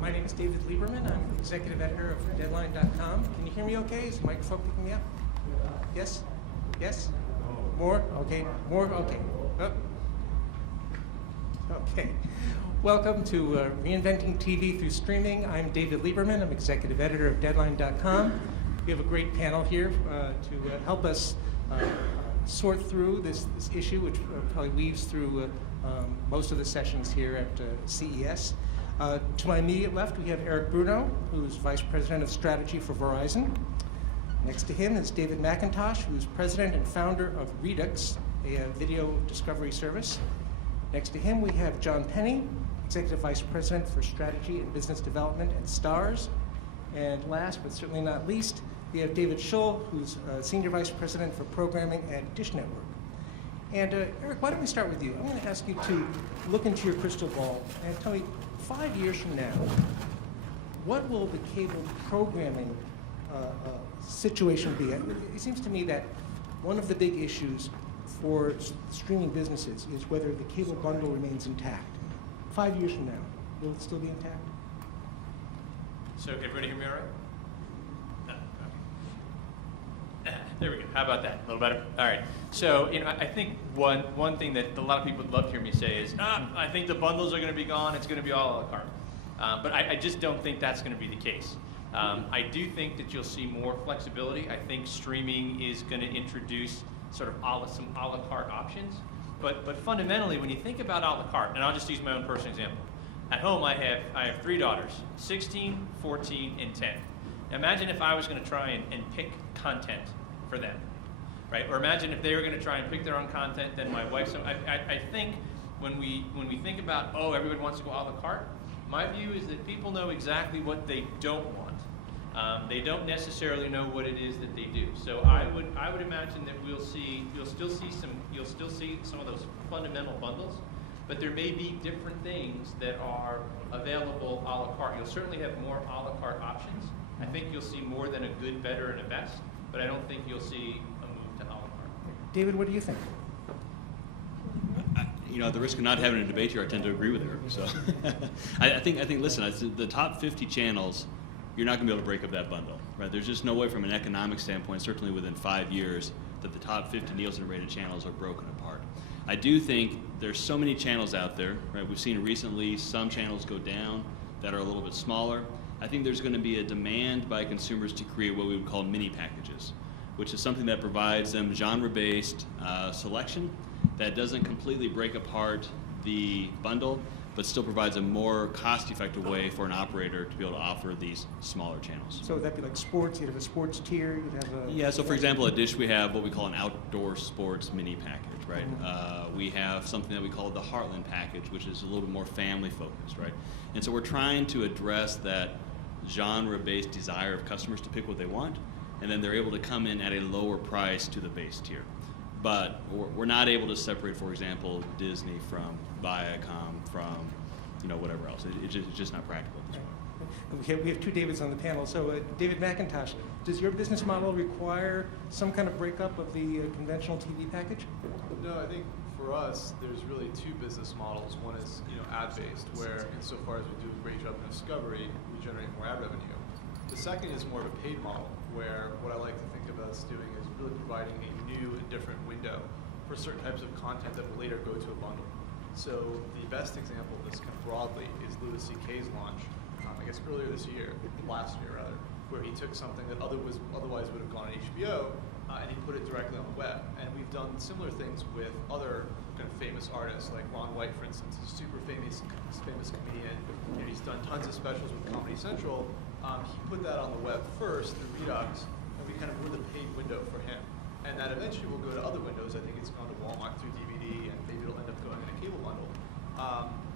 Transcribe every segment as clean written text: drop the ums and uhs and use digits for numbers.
My name is David Lieberman. I'm executive editor of Deadline.com. Can you hear me okay? Is the microphone picking me up? Yes? Yes? More? Okay. More? Okay. Oh. Okay. Welcome to Reinventing TV through Streaming. I'm David Lieberman. I'm executive editor of Deadline.com. We have a great panel here to help us sort through this issue, which probably weaves through most of the sessions here at CES. To my immediate left, we have Eric Bruno, who's Vice President of Strategy for Verizon. Next to him is David McIntosh, who's President and founder of Redux, a video discovery service. Next to him, we have John Penny, Executive Vice President for Strategy and Business Development at Starz. And last, but certainly not least, we have David Schull, who's Senior Vice President for Programming at Dish Network. And Eric, why don't we start with you? I'm going to ask you to look into your crystal ball and tell me, 5 years from now, what will the cable programming situation be? It seems to me that one of the big issues for streaming businesses is whether the cable bundle remains intact. 5 years from now, will it still be intact? So everybody hear me all right? There we go. How about that? A little better? All right. So, I think one thing that a lot of people would love to hear me say is, I think the bundles are going to be gone. It's going to be all a la carte. But I just don't think that's going to be the case. I do think that you'll see more flexibility. I think streaming is going to introduce sort of some a la carte options. But fundamentally, when you think about a la carte, and I'll just use my own personal example. At home, I have 3 daughters, 16, 14, and 10. Imagine if I was going to try and pick content for them, right? Or imagine if they were going to try and pick their own content, then my wife. So I think when we think about, everyone wants to go a la carte, my view is that people know exactly what they don't want. They don't necessarily know what it is that they do. So I would imagine that you'll still see some of those fundamental bundles, but there may be different things that are available a la carte. You'll certainly have more a la carte options. I think you'll see more than a good, better, and a best, but I don't think you'll see a move to a la carte. David, what do you think? At the risk of not having a debate here, I tend to agree with her. So, I think. Listen, the top 50 channels, you're not going to be able to break up that bundle, right? There's just no way, from an economic standpoint, certainly within 5 years, that the top 50 Nielsen-rated channels are broken apart. I do think there's so many channels out there, right? We've seen recently some channels go down that are a little bit smaller. I think there's going to be a demand by consumers to create what we would call mini packages, which is something that provides them genre-based selection that doesn't completely break apart the bundle, but still provides a more cost-effective way for an operator to be able to offer these smaller channels. So would that be like sports? You'd have a sports tier? You'd have a... Yeah, so for example, at Dish we have what we call an outdoor sports mini package, right? We have something that we call the Heartland package, which is a little bit more family-focused, right? And so we're trying to address that genre-based desire of customers to pick what they want, and then they're able to come in at a lower price to the base tier. But we're not able to separate, for example, Disney from Viacom from, whatever else. It's just not practical at this point. We have 2 Davids on the panel. So David McIntosh, does your business model require some kind of breakup of the conventional TV package? No, I think for us, there's really 2 business models. One is, ad-based, where insofar as we do a great job in discovery, we generate more ad revenue. The second is more of a paid model, where what I like to think of us doing is really providing a new and different window for certain types of content that will later go to a bundle. So the best example of this kind of broadly is Louis C.K.'s launch, I guess earlier this year, last year rather, where he took something that otherwise would have gone on HBO, and he put it directly on the web. And we've done similar things with other kind of famous artists, like Ron White, for instance, is a super famous comedian. He's done tons of specials with Comedy Central. He put that on the web first through Redux, and we kind of were the paid window for him. And that eventually will go to other windows. I think it's gone to Walmart through DVD, and maybe it'll end up going in a cable bundle.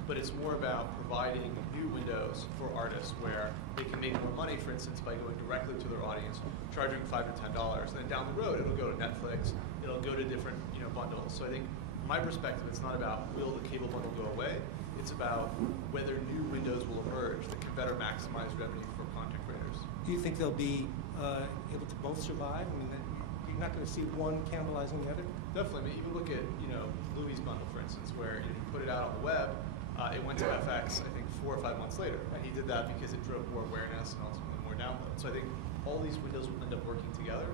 But it's more about providing new windows for artists where they can make more money, for instance, by going directly to their audience, charging $5 or $10. And then down the road, it'll go to Netflix, it'll go to different bundles. So I think, from my perspective, it's not about will the cable bundle go away. It's about whether new windows will emerge that can better maximize revenue for content creators. Do you think they'll be able to both survive? I mean, you're not going to see one cannibalizing the other? Definitely. I mean, even look at Louis' bundle, for instance, where you put it out on the web. It went to FX, I think, 4 or 5 months later. And he did that because it drove more awareness and ultimately more downloads. So I think all these windows will end up working together.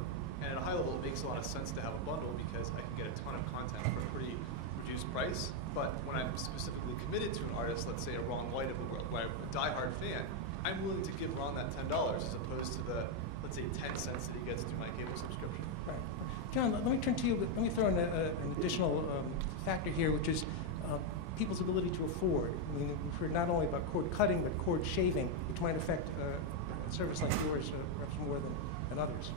And at a high level, it makes a lot of sense to have a bundle because I can get a ton of content for a pretty reduced price. But when I'm specifically committed to an artist, let's say a Ron White of the world, where I'm a diehard fan, I'm willing to give Ron that $10 as opposed to the, let's say, 10 cents that he gets through my cable subscription. Right. John, let me turn to you, but let me throw in an additional factor here, which is people's ability to afford. I mean, we've heard not only about cord cutting, but cord shaving, which might affect a service like yours perhaps more than others.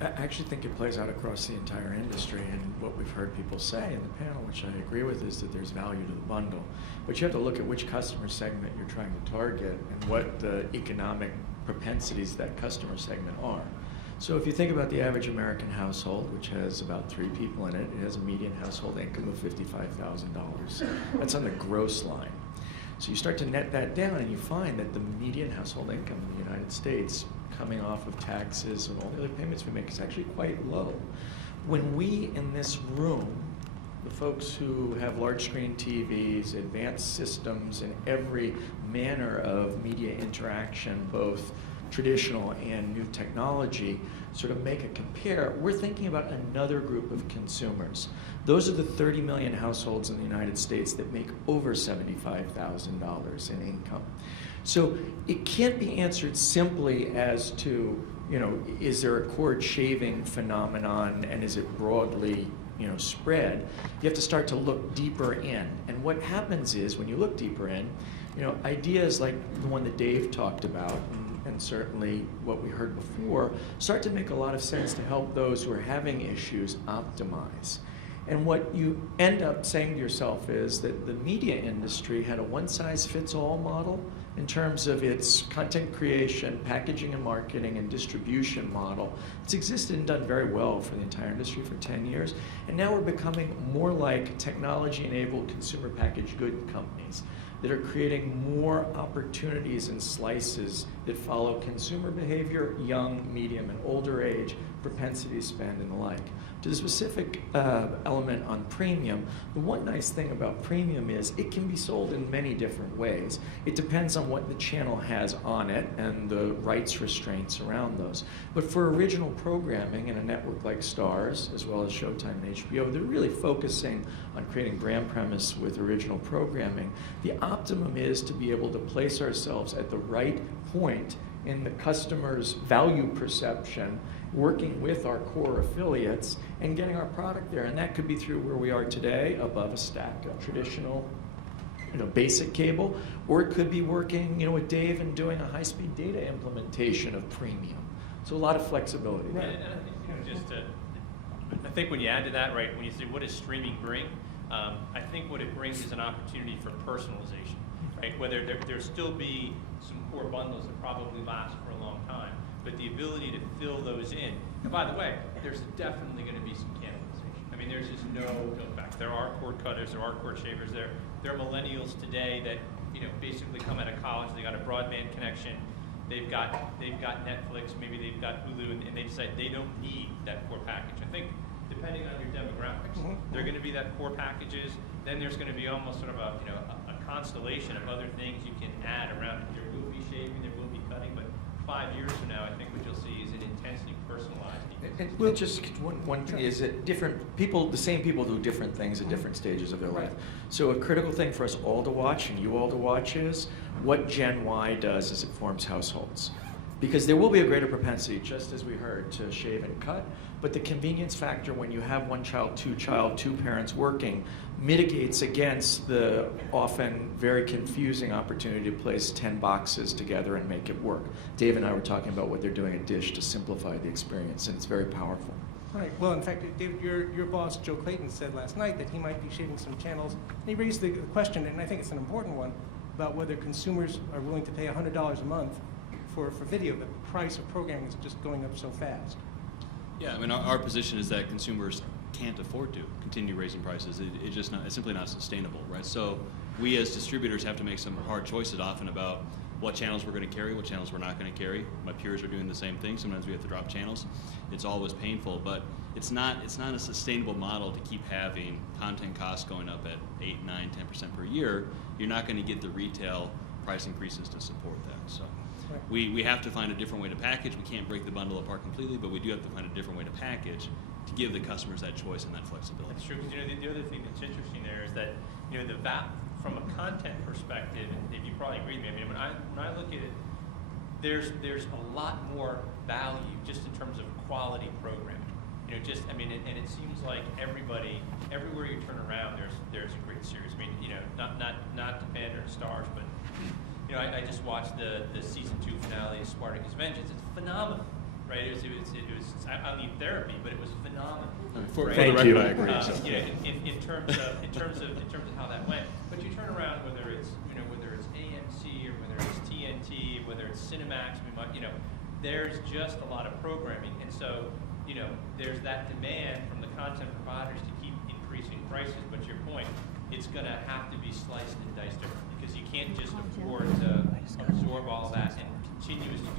I actually think it plays out across the entire industry, and what we've heard people say in the panel, which I agree with, is that there's value to the bundle. But you have to look at which customer segment you're trying to target and what the economic propensities of that customer segment are. So if you think about the average American household, which has about 3 people in it, it has a median household income of $55,000. That's on the gross line. So you start to net that down and you find that the median household income in the United States, coming off of taxes and all the other payments we make, is actually quite low. When we in this room, the folks who have large screen TVs, advanced systems, and every manner of media interaction, both traditional and new technology, sort of make a compare, we're thinking about another group of consumers. Those are the 30 million households in the United States that make over $75,000 in income. So it can't be answered simply as to, is there a cord shaving phenomenon and is it broadly, spread? You have to start to look deeper in. And what happens is when you look deeper in, ideas like the one that Dave talked about, and certainly what we heard before, start to make a lot of sense to help those who are having issues optimize. And what you end up saying to yourself is that the media industry had a one-size-fits-all model in terms of its content creation, packaging and marketing, and distribution model. It's existed and done very well for the entire industry for 10 years. And now we're becoming more like technology-enabled consumer packaged good companies that are creating more opportunities and slices that follow consumer behavior, young, medium, and older age, propensity to spend, and the like. To the specific element on premium, the one nice thing about premium is it can be sold in many different ways. It depends on what the channel has on it and the rights restraints around those. But for original programming in a network like Starz, as well as Showtime and HBO, they're really focusing on creating brand premise with original programming. The optimum is to be able to place ourselves at the right point in the customer's value perception, working with our core affiliates and getting our product there. And that could be through where we are today, above a stack of traditional basic cable, or it could be working with Dave and doing a high-speed data implementation of premium. So a lot of flexibility there. And I think, I think when you add to that, right, when you say what does streaming bring, I think what it brings is an opportunity for personalization, right? Whether there still be some core bundles that probably last for a long time, but the ability to fill those in. And by the way, there's definitely going to be some cannibalization. I mean, there's just no fact. There are cord cutters, there are cord shavers. There are millennials today that basically come out of college. They got a broadband connection. They've got Netflix. Maybe they've got Hulu, and they decide they don't need that core package. I think depending on your demographics, they're going to be that core packages. Then there's going to be almost sort of a constellation of other things you can add around it. There will be shaving, there will be cutting, but 5 years from now, I think what you'll see is an intensely personalized ecosystem. Well, just one thing is that the same people do different things at different stages of their life. So a critical thing for us all to watch and you all to watch is what Gen Y does as it forms households. Because there will be a greater propensity, just as we heard, to shave and cut, but the convenience factor when you have one child, two parents working, mitigates against the often very confusing opportunity to place 10 boxes together and make it work. Dave and I were talking about what they're doing at Dish to simplify the experience, and it's very powerful. Right. Well, in fact, David, your boss, Joe Clayton, said last night that he might be shaving some channels. And he raised the question, and I think it's an important one, about whether consumers are willing to pay $100 a month for video, but the price of programming is just going up so fast. Yeah, I mean, our position is that consumers can't afford to continue raising prices. It's simply not sustainable, right? So we as distributors have to make some hard choices often about, what channels we're going to carry, what channels we're not going to carry. My peers are doing the same thing. Sometimes we have to drop channels. It's always painful, but it's not a sustainable model to keep having content costs going up at 8, 9, 10% per year. You're not going to get the retail price increases to support that. So we have to find a different way to package. We can't break the bundle apart completely, but we do have to find a different way to package to give the customers that choice and that flexibility. That's true, because the other thing that's interesting there is that from a content perspective, and Dave, you probably agree with me. I mean, when I look at it, there's a lot more value just in terms of quality programming. And it seems like everywhere you turn around, there's a great series. I mean, not to pander to stars, but I just watched the season 2 finale of Spartacus Vengeance. It's phenomenal, right? It was I need therapy, but it was phenomenal. For right? the record, I agree. In terms of how that went, but you turn around, whether it's AMC or whether it's TNT, whether it's Cinemax, there's just a lot of programming, and so there's that demand from the content providers to keep increasing prices. But to your point, it's going to have to be sliced and diced differently, because you can't just afford to absorb all that and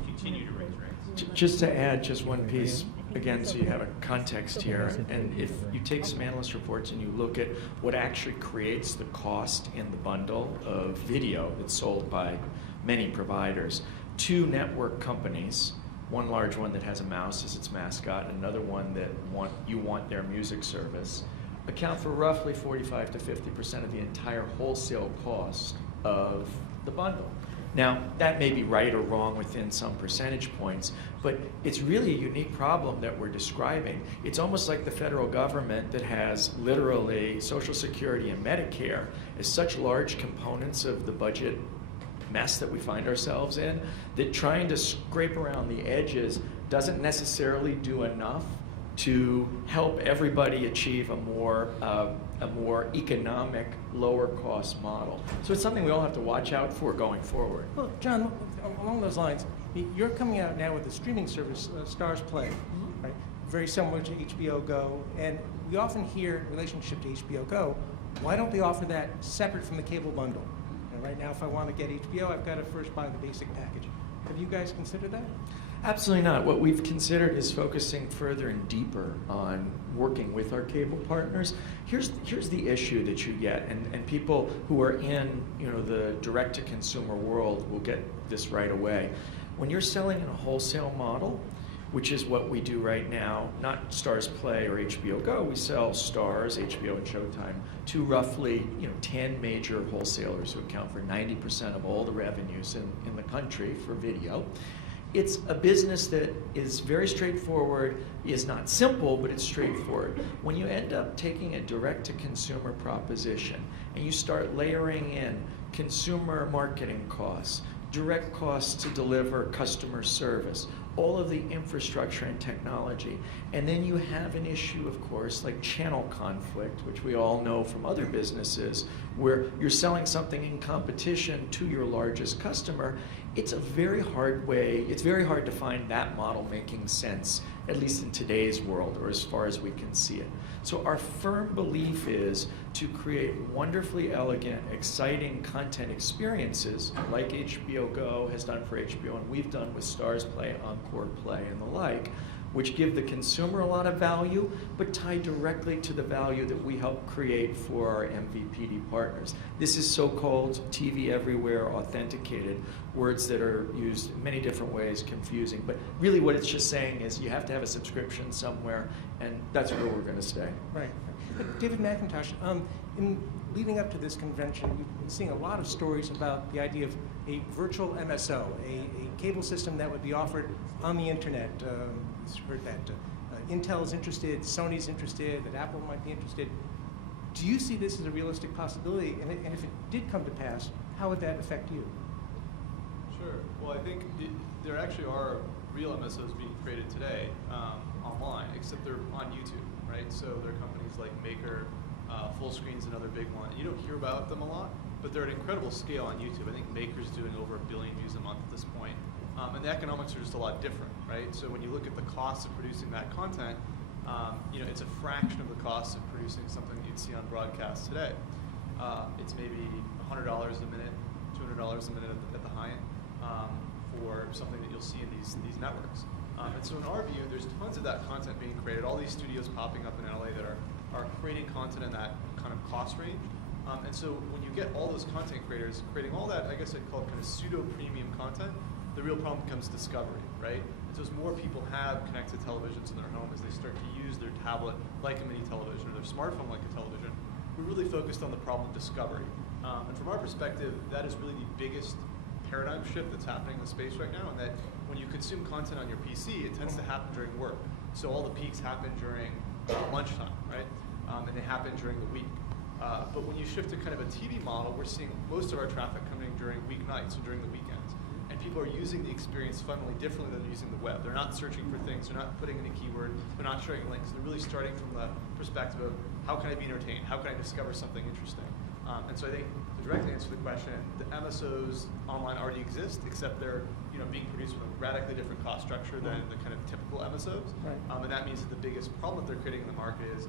continue to raise rates. Just to add just one piece, again, so you have a context here, and if you take some analyst reports and you look at what actually creates the cost in the bundle of video that's sold by many providers, 2 network companies, one large one that has a mouse as its mascot, and another one that want their music service, account for roughly 45 to 50% of the entire wholesale cost of the bundle. Now, that may be right or wrong within some percentage points, but it's really a unique problem that we're describing. It's almost like the federal government that has literally Social Security and Medicare as such large components of the budget mess that we find ourselves in, that trying to scrape around the edges doesn't necessarily do enough to help everybody achieve a more economic, lower cost model. So it's something we all have to watch out for going forward. Well, John, along those lines, you're coming out now with a streaming service, Stars Play, right? Very similar to HBO Go, and we often hear in relationship to HBO Go, why don't they offer that separate from the cable bundle? Right now, if I want to get HBO, I've got to first buy the basic package. Have you guys considered that? Absolutely not. What we've considered is focusing further and deeper on working with our cable partners. Here's the issue that you get, and people who are in the direct-to-consumer world will get this right away. When you're selling in a wholesale model, which is what we do right now, not Stars Play or HBO Go, we sell Stars, HBO, and Showtime to roughly 10 major wholesalers who account for 90% of all the revenues in the country for video. It's a business that is very straightforward, is not simple, but it's straightforward. When you end up taking a direct-to-consumer proposition and you start layering in consumer marketing costs, direct costs to deliver customer service, all of the infrastructure and technology, and then you have an issue, of course, like channel conflict, which we all know from other businesses, where you're selling something in competition to your largest customer. It's a very hard it's very hard to find that model making sense, at least in today's world, or as far as we can see it. So our firm belief is to create wonderfully elegant, exciting content experiences like HBO Go has done for HBO and we've done with Stars Play, Encore Play, and the like, which give the consumer a lot of value, but tie directly to the value that we help create for our MVPD partners. This is so-called TV Everywhere authenticated, words that are used in many different ways, confusing. But really what it's just saying is you have to have a subscription somewhere, and that's where we're going to stay. Right. But David McIntosh, in leading up to this convention, we've been seeing a lot of stories about the idea of a virtual MSO, a cable system that would be offered on the internet. We've heard that Intel is interested, Sony's interested, that Apple might be interested. Do you see this as a realistic possibility? And if it did come to pass, how would that affect you? Sure. Well, I think there actually are real MSOs being created today online, except they're on YouTube, right? So there are companies like Maker, Fullscreen's another big one. You don't hear about them a lot, but they're at incredible scale on YouTube. I think Maker's doing over 1 billion views a month at this point. And the economics are just a lot different, right? So when you look at the cost of producing that content, it's a fraction of the cost of producing something you'd see on broadcast today. It's maybe $100 a minute, $200 a minute at the high end. for something that you'll see in these networks. And so in our view, there's tons of that content being created. All these studios popping up in LA that are creating content in that kind of cost range. And so when you get all those content creators creating all that, I guess I'd call it kind of pseudo-premium content, the real problem becomes discovery, right? And so as more people have connected televisions in their home, as they start to use their tablet like a mini television or their smartphone like a television, we're really focused on the problem of discovery. And from our perspective, that is really the biggest paradigm shift that's happening in the space right now, and that when you consume content on your PC, it tends to happen during work. So all the peaks happen during lunchtime, right? And they happen during the week. But when you shift to kind of a TV model, we're seeing most of our traffic coming during weeknights and during the weekends. And people are using the experience fundamentally differently than they're using the web. They're not searching for things, they're not putting in a keyword, they're not sharing links. They're really starting from the perspective of how can I be entertained? How can I discover something interesting? And so I think to directly answer the question, the MSOs online already exist, except they're being produced with a radically different cost structure than the kind of typical MSOs. Right. And that means that the biggest problem that they're creating in the market is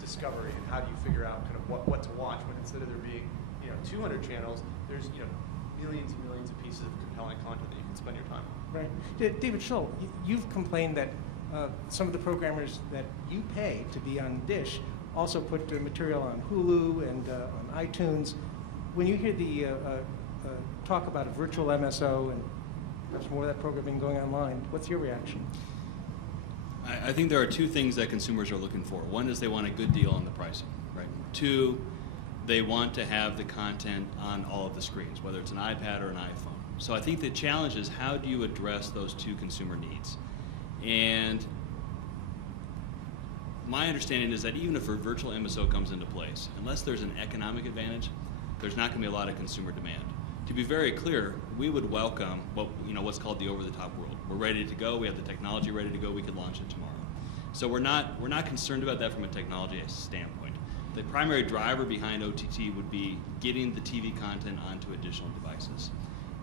discovery, and how do you figure out kind of what to watch when instead of there being 200 channels, there's millions and millions of pieces of compelling content that you can spend your time on. Right. David Schull, you've complained that some of the programmers that you pay to be on Dish also put their material on Hulu and on iTunes. When you hear the talk about a virtual MSO and perhaps more of that programming going online, what's your reaction? I think there are two things that consumers are looking for. One is they want a good deal on the pricing, right? Two, they want to have the content on all of the screens, whether it's an iPad or an iPhone. So I think the challenge is, how do you address those two consumer needs? And my understanding is that even if a virtual MSO comes into place, unless there's an economic advantage, there's not going to be a lot of consumer demand. To be very clear, we would welcome what's called the over-the-top world. We're ready to go. We have the technology ready to go. We could launch it tomorrow. So we're not concerned about that from a technology standpoint. The primary driver behind OTT would be getting the TV content onto additional devices.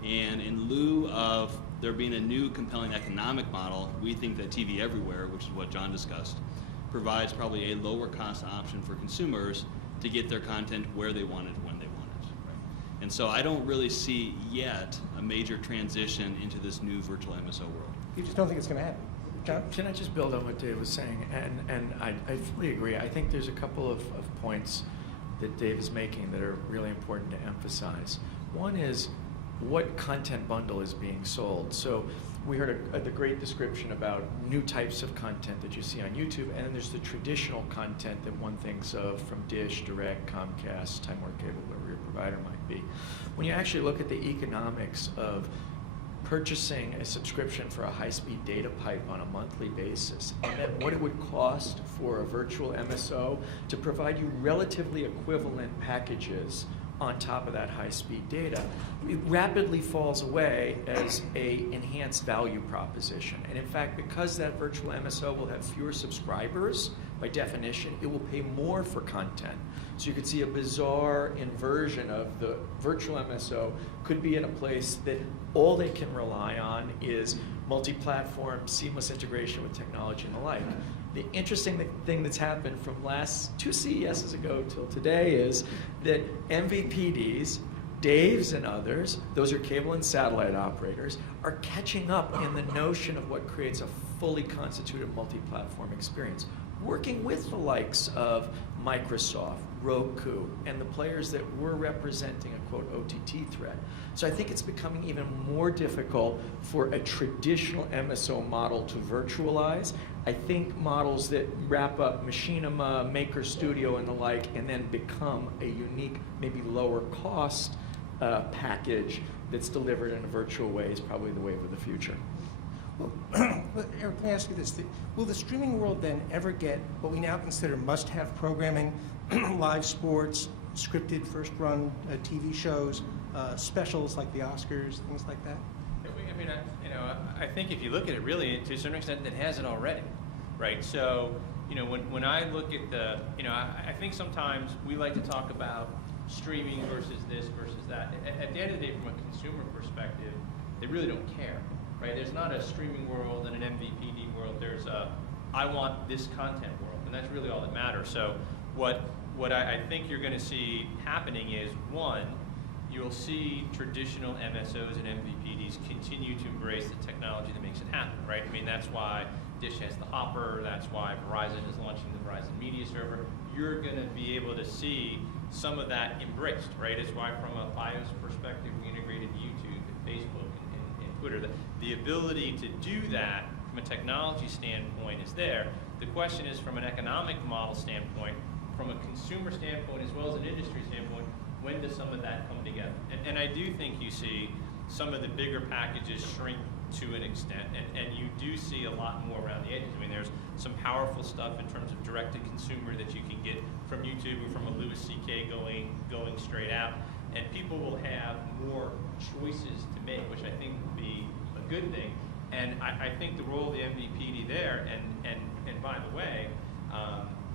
And in lieu of there being a new compelling economic model, we think that TV Everywhere, which is what John discussed, provides probably a lower cost option for consumers to get their content where they want it, when they want it. Right? And so I don't really see yet a major transition into this new virtual MSO world. You just don't think it's going to happen? John? Can I just build on what Dave was saying? And I fully agree. I think there's a couple of points that Dave is making that are really important to emphasize. One is what content bundle is being sold. So we heard the great description about new types of content that you see on YouTube, and then there's the traditional content that one thinks of from Dish, Direct, Comcast, Time Warner Cable, whatever your provider might be. When you actually look at the economics of purchasing a subscription for a high-speed data pipe on a monthly basis, and then what it would cost for a virtual MSO to provide you relatively equivalent packages on top of that high-speed data, it rapidly falls away as a enhanced value proposition. And in fact, because that virtual MSO will have fewer subscribers, by definition, it will pay more for content. So you could see a bizarre inversion of the virtual MSO could be in a place that all they can rely on is multi-platform, seamless integration with technology and the like. The interesting thing that's happened from last 2 CESs ago till today is that MVPDs, Dave's and others, those are cable and satellite operators, are catching up in the notion of what creates a fully constituted multi-platform experience, working with the likes of Microsoft, Roku, and the players that we're representing a quote OTT threat. So I think it's becoming even more difficult for a traditional MSO model to virtualize. I think models that wrap up Machinima, Maker Studio, and the like, and then become a unique, maybe lower cost package that's delivered in a virtual way is probably the wave of the future. Well, Eric, let me ask you this. Will the streaming world then ever get what we now consider must-have programming, live sports, scripted first-run TV shows, specials like the Oscars, things like that? I mean, I think if you look at it, really, to a certain extent, it has it already, right? So, when I look at the, I think sometimes we like to talk about streaming versus this versus that. At the end of the day, from a consumer perspective, they really don't care, right? There's not a streaming world and an MVPD world. There's a, I want this content world, and that's really all that matters. So what I think you're going to see happening is, one, you'll see traditional MSOs and MVPDs continue to embrace the technology that makes it happen, right? I mean, that's why Dish has the Hopper, that's why Verizon is launching the Verizon Media Server. You're gonna be able to see some of that embraced, right? It's why from a BIOS perspective, we integrated YouTube and Facebook and Twitter. The ability to do that from a technology standpoint is there. The question is from an economic model standpoint, from a consumer standpoint, as well as an industry standpoint, when does some of that come together? And I do think you see some of the bigger packages shrink to an extent, and you do see a lot more around the edges. I mean, there's some powerful stuff in terms of direct-to-consumer that you can get from YouTube or from a Louis C.K. going straight out, and people will have more choices to make, which I think will be a good thing. And I think the role of the MVPD there, and by the way,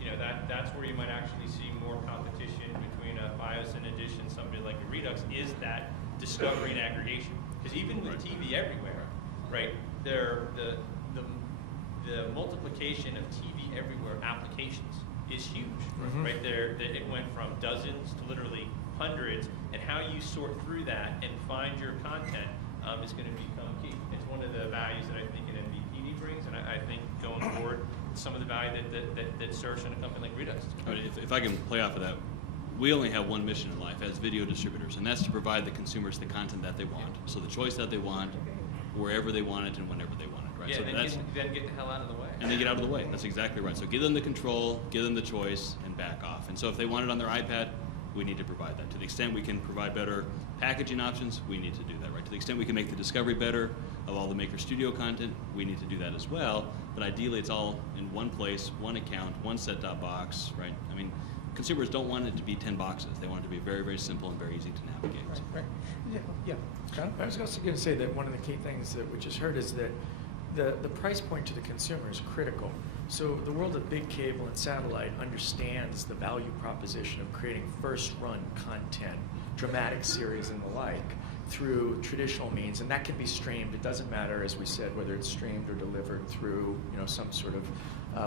you know, that's where you might actually see more competition between a BIOS and Dish and somebody like a Redux, is that discovery and aggregation. Because even with TV everywhere, right, the multiplication of TV everywhere applications is huge, right? It went from dozens to literally hundreds, and how you sort through that and find your content is going to become key. It's one of the values that I think an MVPD brings, and I think going forward, some of the value that Search and a company like Redux is going to bring. If I can play off of that, we only have one mission in life as video distributors, and that's to provide the consumers the content that they want. So the choice that they want, wherever they want it, and whenever they want it, right? Yeah, so then get the hell out of the way. And they get out of the way. That's exactly right. So give them the control, give them the choice, and back off. And so if they want it on their iPad, we need to provide that. To the extent we can provide better packaging options, we need to do that, right? To the extent we can make the discovery better of all the Maker Studio content, we need to do that as well. But ideally, it's all in one place, one account, one set-top box, right? I mean, consumers don't want it to be 10 boxes. They want it to be very, very simple and very easy to navigate. Right. Yeah. John? I was also going to say that one of the key things that we just heard is that the price point to the consumer is critical. So the world of big cable and satellite understands the value proposition of creating first-run content, dramatic series and the like, through traditional means, and that can be streamed. It doesn't matter, as we said, whether it's streamed or delivered through, you know, some sort of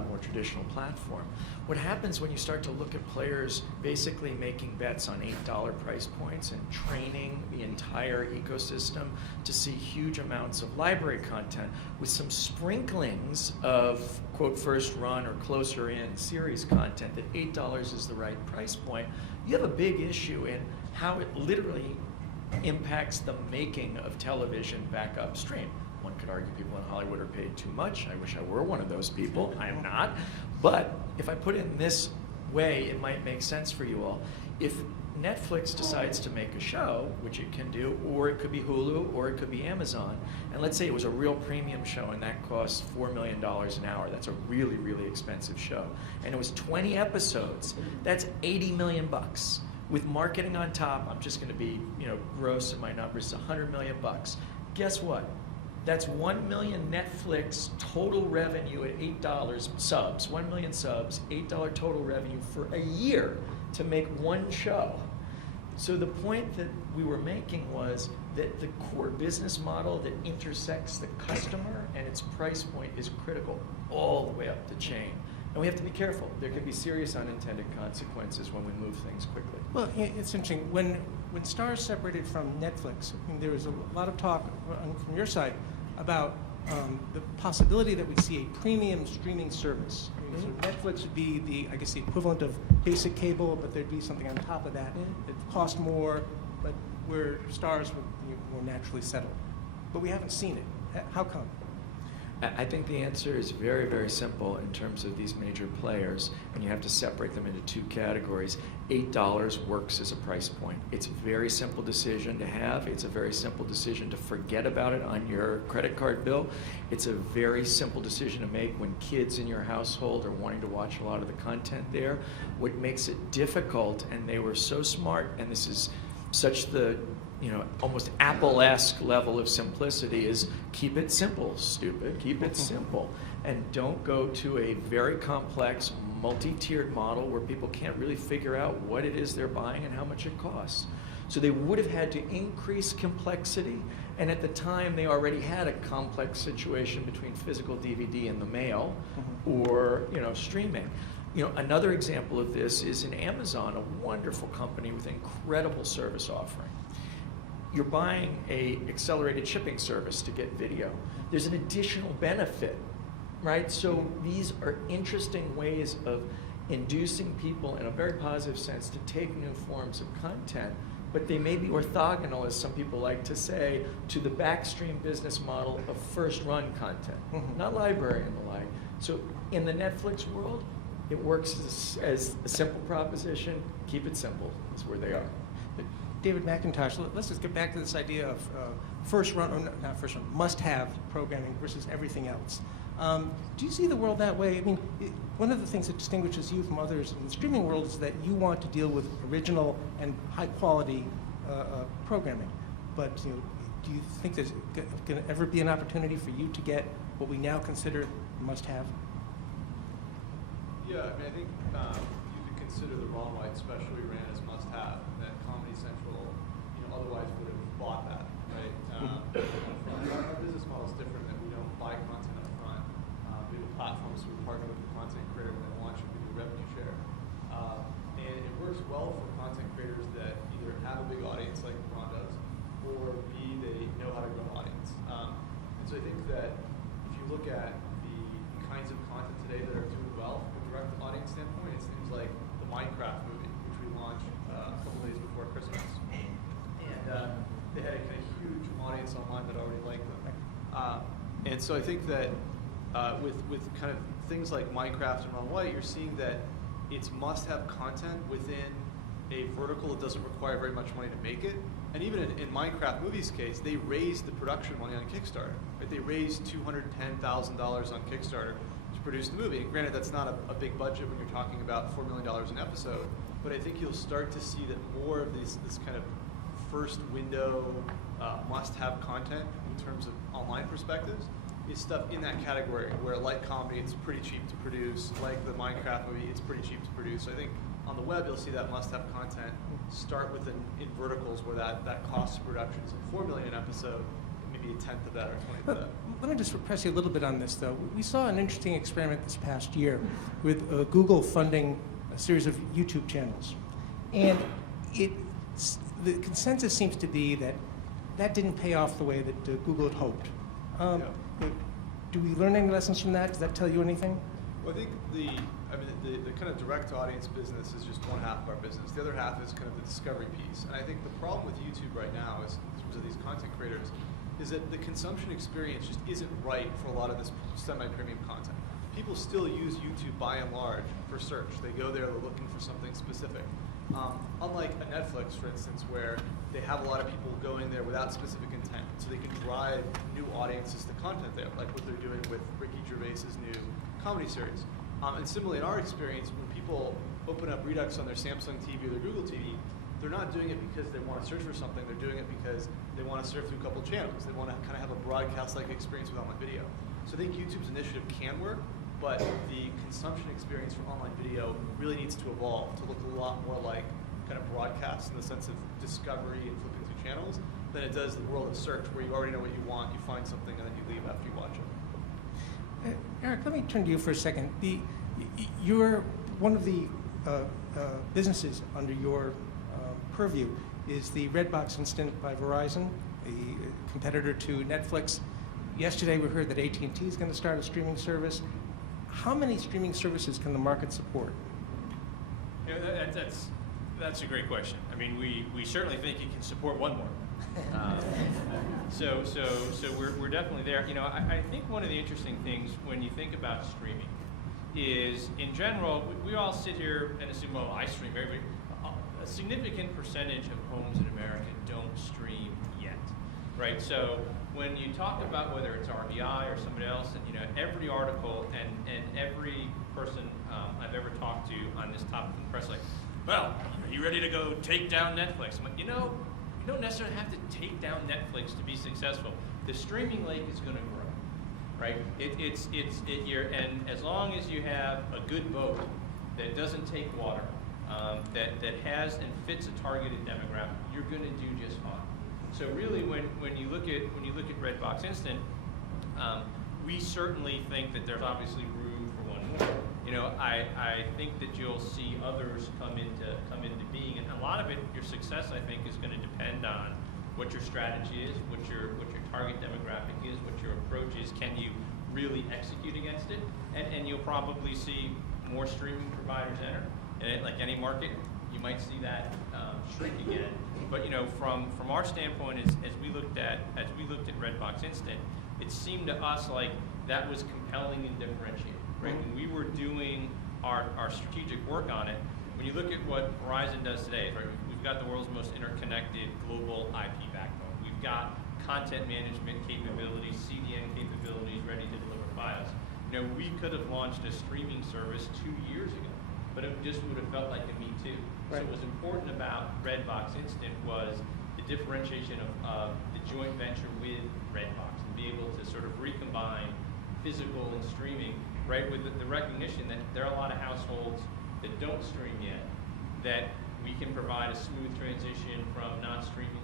more traditional platform. What happens when you start to look at players basically making bets on $8 price points and training the entire ecosystem to see huge amounts of library content with some sprinklings of, quote, first run or closer in series content, that $8 is the right price point, you have a big issue in how it literally impacts the making of television back upstream. One could argue people in Hollywood are paid too much. I wish I were one of those people. I am not. But if I put it in this way, it might make sense for you all. If Netflix decides to make a show, which it can do, or it could be Hulu, or it could be Amazon, and let's say it was a real premium show and that costs $4 million an hour. That's a really, really expensive show. And it was 20 episodes. That's $80 million. With marketing on top, I'm just going to be, you know, gross in my numbers, $100 million. Guess what? That's 1 million Netflix total revenue at $8 subs, 1 million subs, $8 total revenue for a year to make one show. So the point that we were making was that the core business model that intersects the customer and its price point is critical all the way up the chain. And we have to be careful. There could be serious unintended consequences when we move things quickly. Well, it's interesting. When Starz separated from Netflix, I mean, there was a lot of talk from your side about the possibility that we'd see a premium streaming service. I mean, so Netflix would be the equivalent of basic cable, but there'd be something on top of that that cost more, but where Starz would be more naturally settled. But we haven't seen it. How come? I think the answer is very, very simple in terms of these major players, and you have to separate them into two categories. $8 works as a price point. It's a very simple decision to have. It's a very simple decision to forget about it on your credit card bill. It's a very simple decision to make when kids in your household are wanting to watch a lot of the content there. What makes it difficult, and they were so smart, and this is such the almost Apple-esque level of simplicity, is keep it simple, stupid. Keep it simple. And don't go to a very complex, multi-tiered model where people can't really figure out what it is they're buying and how much it costs. So they would have had to increase complexity, and at the time they already had a complex situation between physical DVD in the mail or streaming. Another example of this is in Amazon, a wonderful company with incredible service offering. you're buying a accelerated shipping service to get video. There's an additional benefit, right? So these are interesting ways of inducing people in a very positive sense to take new forms of content, but they may be orthogonal, as some people like to say, to the backstream business model of first-run content, not library and the like. So in the Netflix world, it works as a simple proposition. Keep it simple is where they are. David McIntosh, let's just get back to this idea of first run, or not first run, must-have programming versus everything else. Do you see the world that way? I mean, one of the things that distinguishes you from others in the streaming world is that you want to deal with original and high-quality programming. But do you think there's going to ever be an opportunity for you to get what we now consider must-have? Yeah, I mean, I think you could consider the Ron White special we ran as must-have, and that Comedy Central, otherwise would have bought that, right? Our business model is different, that we don't buy content up front. We have a platform, so we partner with the content creator when they launch it, we do revenue share. And it works well for content creators that either have a big audience like Ron does, or B, they know how to grow an audience. And so I think that if you look at the kinds of content today that are doing well from a direct audience standpoint, it's things like the Minecraft movie, which we launched a couple days before Christmas. And they had a kind of huge audience online that already liked them. And so I think that with kind of things like Minecraft and Ron White, you're seeing that it's must-have content within a vertical that doesn't require very much money to make it. And even in Minecraft Movie's case, they raised the production money on Kickstarter. Right? They raised $210,000 on Kickstarter to produce the movie. And granted, that's not a big budget when you're talking about $4 million an episode, but I think you'll start to see that more of this kind of first window must-have content in terms of online perspectives is stuff in that category where, like comedy, it's pretty cheap to produce, like the Minecraft movie, it's pretty cheap to produce. So I think on the web, you'll see that must-have content start with in verticals where that cost of production is $4 million an episode, maybe a tenth of that or 20th of that. Let me just press you a little bit on this, though. We saw an interesting experiment this past year with Google funding a series of YouTube channels. And the consensus seems to be that that didn't pay off the way that Google had hoped. Do we learn any lessons from that? Does that tell you anything? Well, I think the kind of direct audience business is just one half of our business. The other half is kind of the discovery piece. And I think the problem with YouTube right now is, in terms of these content creators, is that the consumption experience just isn't right for a lot of this semi-premium content. People still use YouTube by and large for search. They go there, they're looking for something specific. Unlike a Netflix, for instance, where they have a lot of people going there without specific intent, so they can drive new audiences to content there, like what they're doing with Ricky Gervais's new comedy series. And similarly, in our experience, when people open up Redux on their Samsung TV or their Google TV, they're not doing it because they want to search for something. They're doing it because they want to surf through a couple channels. They want to kind of have a broadcast-like experience with online video. So I think YouTube's initiative can work, but the consumption experience for online video really needs to evolve to look a lot more like kind of broadcast in the sense of discovery and flipping through channels than it does the world of search, where you already know what you want, you find something, and then you leave after you watch it. Eric, let me turn to you for a second. You're one of the businesses under your purview is the Redbox incident by Verizon, a competitor to Netflix. Yesterday we heard that AT&T is going to start a streaming service. How many streaming services can the market support? That's a great question. I mean, we certainly think it can support one more. So we're definitely there. I think one of the interesting things when you think about streaming is, in general, we all sit here and assume, well, I stream. Everybody, a significant percentage of homes in America don't stream yet, right? So when you talk about whether it's RBI or somebody else, and every article and every person I've ever talked to on this topic in the press, like, well, are you ready to go take down Netflix? I'm like, you don't necessarily have to take down Netflix to be successful. The streaming lake is going to grow, right? And as long as you have a good boat that doesn't take water, that has and fits a targeted demographic, you're going to do just fine. So really, when you look at Redbox Instant, we certainly think that there's obviously room for one more. I think that you'll see others come into being, and a lot of it, your success, I think, is going to depend on what your strategy is, what your target demographic is, what your approach is. Can you really execute against it? And you'll probably see more streaming providers enter. And like any market, you might see that shrink again. But from our standpoint, as we looked at Redbox Instant, it seemed to us like that was compelling and differentiated. Right? When we were doing our strategic work on it, when you look at what Verizon does today, right, we've got the world's most interconnected global IP backbone. We've got content management capabilities, CDN capabilities ready to deliver files. We could have launched a streaming service 2 years ago, but it just would have felt like a me too. Right. So what was important about Redbox Instant was the differentiation of the joint venture with Redbox and be able to sort of recombine physical and streaming, right, with the recognition that there are a lot of households that don't stream yet, that we can provide a smooth transition from not streaming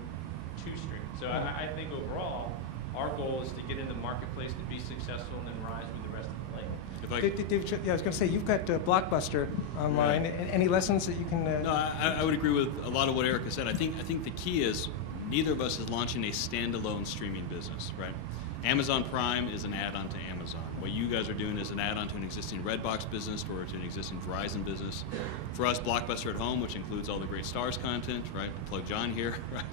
to streaming. So I think overall, our goal is to get in the marketplace to be successful and then rise with the rest of the play. If I Yeah, I was going to say, you've got Blockbuster online. Right. Any lessons that you can? No, I would agree with a lot of what Erica said. I think the key is neither of us is launching a standalone streaming business, right? Amazon Prime is an add-on to Amazon. What you guys are doing is an add-on to an existing Redbox business or to an existing Verizon business. For us, Blockbuster at Home, which includes all the great Stars content, right? Plug John here, right?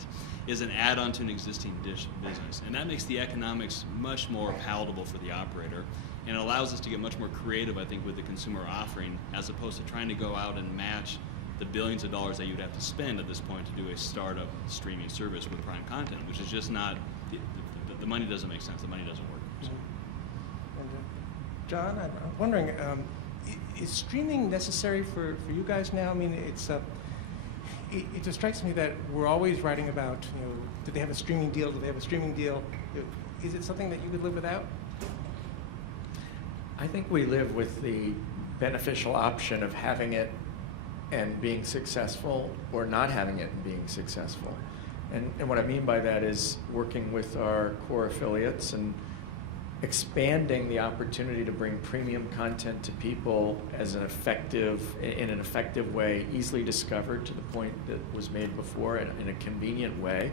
Is an add-on to an existing Dish business. And that makes the economics much more palatable for the operator. And it allows us to get much more creative, I think, with the consumer offering, as opposed to trying to go out and match the billions of dollars that you'd have to spend at this point to do a startup streaming service with Prime content, which is just not, the money doesn't make sense, the money doesn't work. So. And, John, I'm wondering, is streaming necessary for you guys now? I mean, it just strikes me that we're always writing about, do they have a streaming deal? Do they have a streaming deal? Is it something that you could live without? I think we live with the beneficial option of having it and being successful, or not having it and being successful. And what I mean by that is working with our core affiliates and expanding the opportunity to bring premium content to people in an effective way, easily discovered, to the point that was made before, in a convenient way.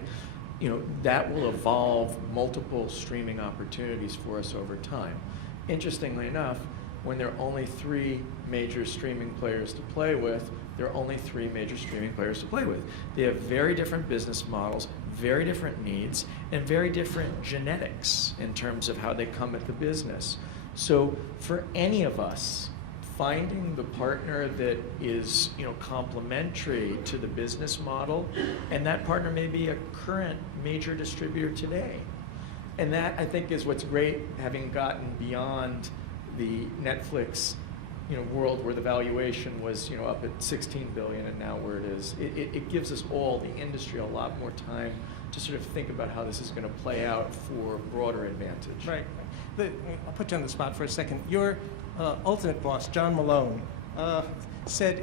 That will evolve multiple streaming opportunities for us over time. Interestingly enough, when there are only 3 major streaming players to play with, there are only 3 major streaming players to play with. They have very different business models, very different needs, and very different genetics in terms of how they come at the business. So for any of us, finding the partner that is complementary to the business model, and that partner may be a current major distributor today. And that, I think, is what's great, having gotten beyond the Netflix world where the valuation was up at $16 billion and now where it is. It gives us all, the industry, a lot more time to sort of think about how this is going to play out for broader advantage. Right. I'll put you on the spot for a second. Your ultimate boss, John Malone, said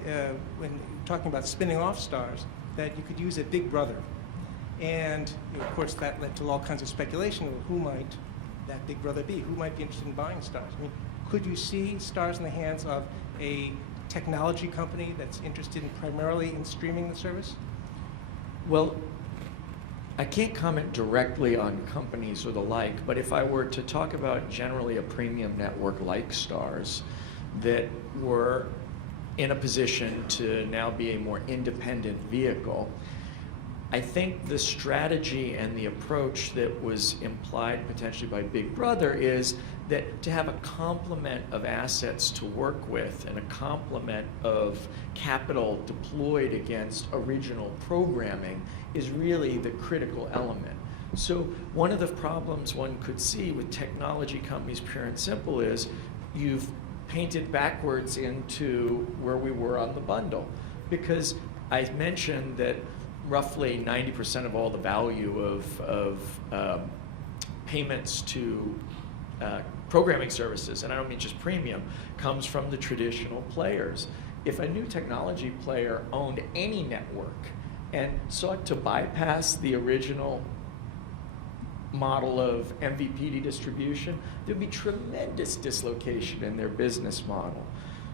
when talking about spinning off Stars that you could use a big brother. And of course that led to all kinds of speculation of who might that big brother be? Who might be interested in buying Stars? I mean, could you see Stars in the hands of a technology company that's interested primarily in streaming the service? Well, I can't comment directly on companies or the like, but if I were to talk about generally a premium network like Stars that were in a position to now be a more independent vehicle, I think the strategy and the approach that was implied potentially by Big Brother is that to have a complement of assets to work with and a complement of capital deployed against original programming is really the critical element. So one of the problems one could see with technology companies, pure and simple, is you've painted backwards into where we were on the bundle. Because I mentioned that roughly 90% of all the value of payments to programming services, and I don't mean just premium, comes from the traditional players. If a new technology player owned any network and sought to bypass the original model of MVPD distribution, there'd be tremendous dislocation in their business model.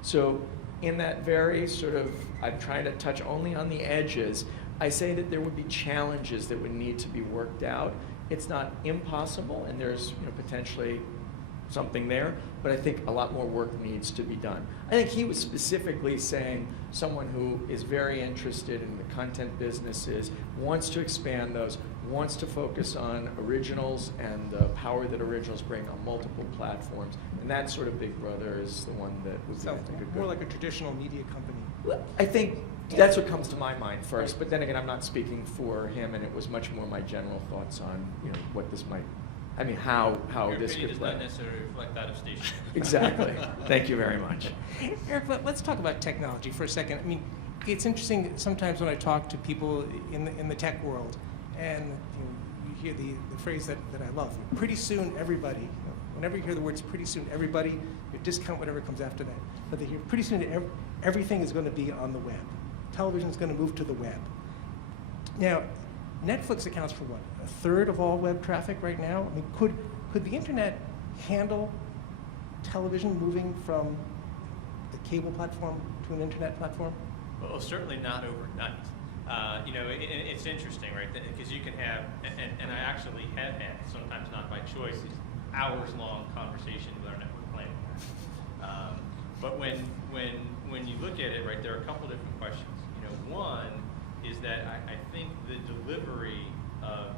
So in that very sort of, I'm trying to touch only on the edges, I say that there would be challenges that would need to be worked out. It's not impossible, and there's potentially something there, but I think a lot more work needs to be done. I think he was specifically saying someone who is very interested in the content businesses, wants to expand those, wants to focus on originals and the power that originals bring on multiple platforms, and that sort of Big Brother is the one that would be, I think, a good More like a traditional media company. Well, I think that's what comes to my mind first, but then again, I'm not speaking for him, and it was much more my general thoughts on what this might, how Your this opinion could does not play. necessarily reflect that of station. Exactly. Thank you very much. Eric, let's talk about technology for a second. It's interesting sometimes when I talk to people in the tech world, and you hear the phrase that I love. Pretty soon, everybody. Whenever you hear the words "pretty soon, everybody," you discount whatever comes after that. But they hear pretty soon, everything is going to be on the web. Television is going to move to the web. Now, Netflix accounts for what? A third of all web traffic right now? Could the internet handle television moving from a cable platform to an internet platform? Well, certainly not overnight. It's interesting, right? Because you can have, and I actually have had, sometimes not by choice, these hours-long conversations with our network plan. But when you look at it, right, there are a couple different questions. One is that I think the delivery of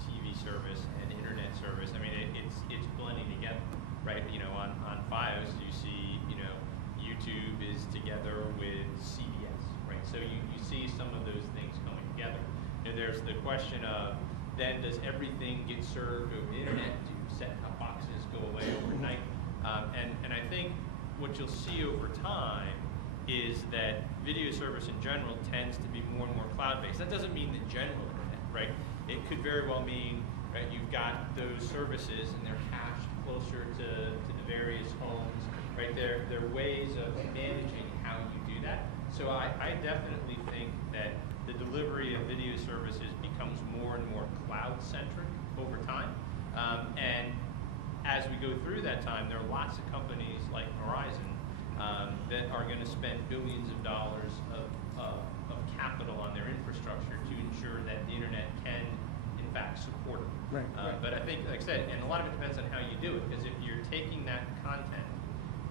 TV service and internet service, it's blending together, right? On Fios, you see, YouTube is together with CBS, right? So you see some of those things coming together. There's the question of, then does everything get served over the internet? Do set-top boxes go away overnight? And I think what you'll see over time is that video service in general tends to be more and more cloud-based. That doesn't mean the general internet, right? It could very well mean, right, you've got those services and they're cached closer to the various homes, right? There are ways of managing how you do that. So I definitely think that the delivery of video services becomes more and more cloud-centric over time. And as we go through that time, there are lots of companies like Verizon that are going to spend billions of dollars of capital on their infrastructure to ensure that the internet can, in fact, support it. Right. But I think, like I said, and a lot of it depends on how you do it, because if you're taking that content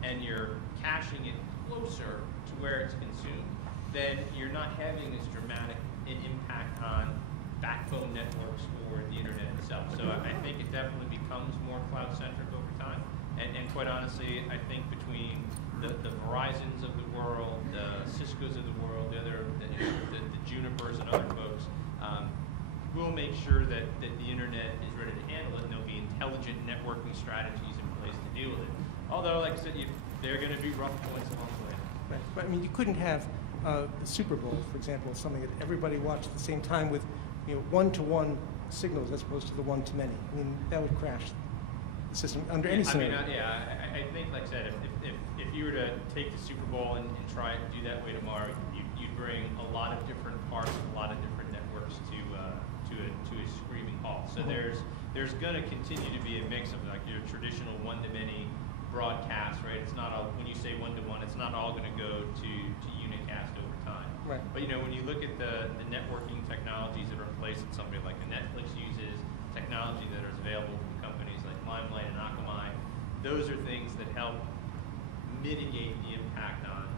and you're caching it closer to where it's consumed, then you're not having as dramatic an impact on backbone networks or the internet itself. So I think it definitely becomes more cloud-centric over time. And quite honestly, I think between the Verizons of the world, the Ciscos of the world, the Junipers and other folks, we'll make sure that the internet is ready to handle it, and there'll be intelligent networking strategies in place to deal with it. Although, like I said, there are going to be rough points along the way. Right. But you couldn't have the Super Bowl, for example, something that everybody watched at the same time with one-to-one signals as opposed to the one-to-many. That would crash the system under any scenario. I think, like I said, if you were to take the Super Bowl and try and do that way tomorrow, you'd bring a lot of different parts, a lot of different networks to a screaming halt. So there's going to continue to be a mix of like your traditional one-to-many broadcast, right? It's not all, when you say one-to-one, it's not all going to go to unicast over time. Right. But when you look at the networking technologies that are in place that somebody like a Netflix uses, technology that is available from companies like Limelight and Akamai, those are things that help mitigate the impact on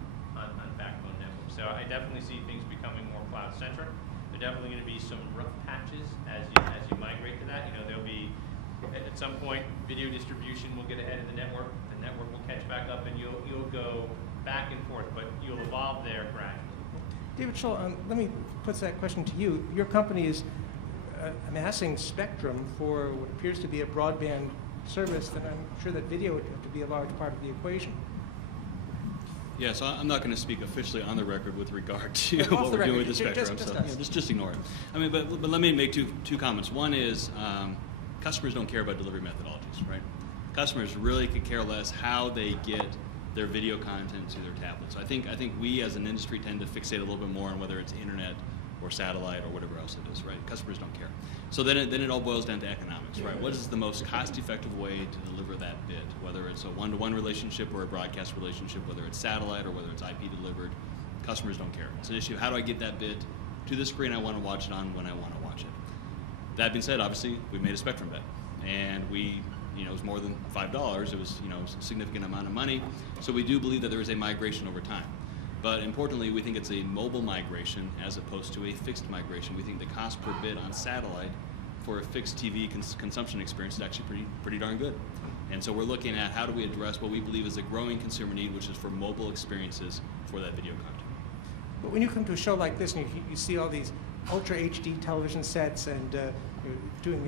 backbone networks. So I definitely see things becoming more cloud-centric. There are definitely going to be some rough patches as you migrate to that. There'll be, at some point, video distribution will get ahead of the network. The network will catch back up, and you'll go back and forth, but you'll evolve there gradually. David Schull, let me put that question to you. Your company is amassing spectrum for what appears to be a broadband service, and I'm sure that video would have to be a large part of the equation. Yeah, so I'm not going to speak officially on the record with regard to Off what the we're record, doing with the just spectrum. So us. just ignore it. But let me make two comments. One is customers don't care about delivery methodologies, right? Customers really could care less how they get their video content to their tablets. So I think we as an industry tend to fixate a little bit more on whether it's internet or satellite or whatever else it is, right? Customers don't care. So then it all boils down to economics, right? What is the most cost-effective way to deliver that bit, whether it's a one-to-one relationship or a broadcast relationship, whether it's satellite or whether it's IP delivered? Customers don't care. It's an issue, how do I get that bit to the screen I want to watch it on when I want to watch it. That being said, obviously, we made a spectrum bet, and it was more than $5. It was, a significant amount of money. So we do believe that there is a migration over time. But importantly, we think it's a mobile migration as opposed to a fixed migration. We think the cost per bit on satellite for a fixed TV consumption experience is actually pretty darn good. And so we're looking at how do we address what we believe is a growing consumer need, which is for mobile experiences for that video content. But when you come to a show like this and you see all these Ultra HD television sets and you're doing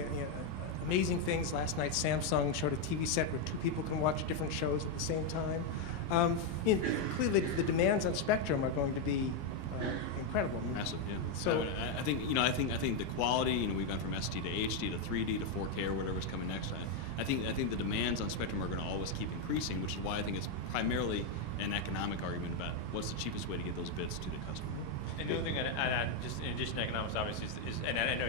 amazing things. Last night Samsung showed a TV set where two people can watch different shows at the same time. Clearly the demands on spectrum are going to be incredible. Massive, yeah. So I think the quality. We've gone from SD to HD to 3D to 4K or whatever's coming next. I think the demands on spectrum are going to always keep increasing, which is why I think it's primarily an economic argument about what's the cheapest way to get those bits to the customer. And the other thing I'd add, just in addition to economics, obviously, is and I know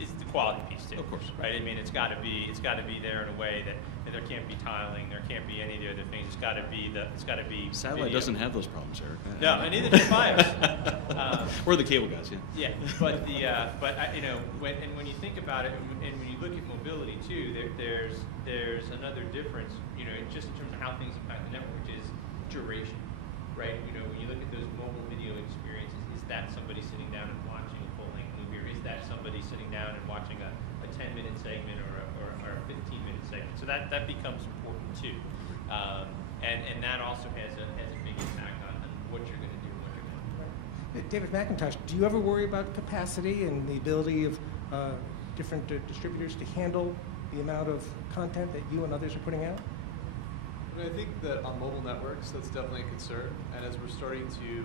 it's the quality piece too. Of course. Right? I mean, it's got to be there in a way that there can't be tiling, there can't be any of the other things. It's got to be Satellite video. doesn't have those problems, Eric. No, and neither does Fios. We're the cable guys, yeah. Yeah, but when you think about it, and when you look at mobility too, there's another difference, just in terms of how things impact the network, which is duration, right? When you look at those mobile video experiences, is that somebody sitting down and watching a full-length movie, or is that somebody sitting down and watching a 10-minute segment or a 15-minute segment? So that becomes important too, and that also has a big impact on what you're going to do and what you're going to do. David McIntosh, do you ever worry about capacity and the ability of different distributors to handle the amount of content that you and others are putting out? I think that on mobile networks, that's definitely a concern. And as we're starting to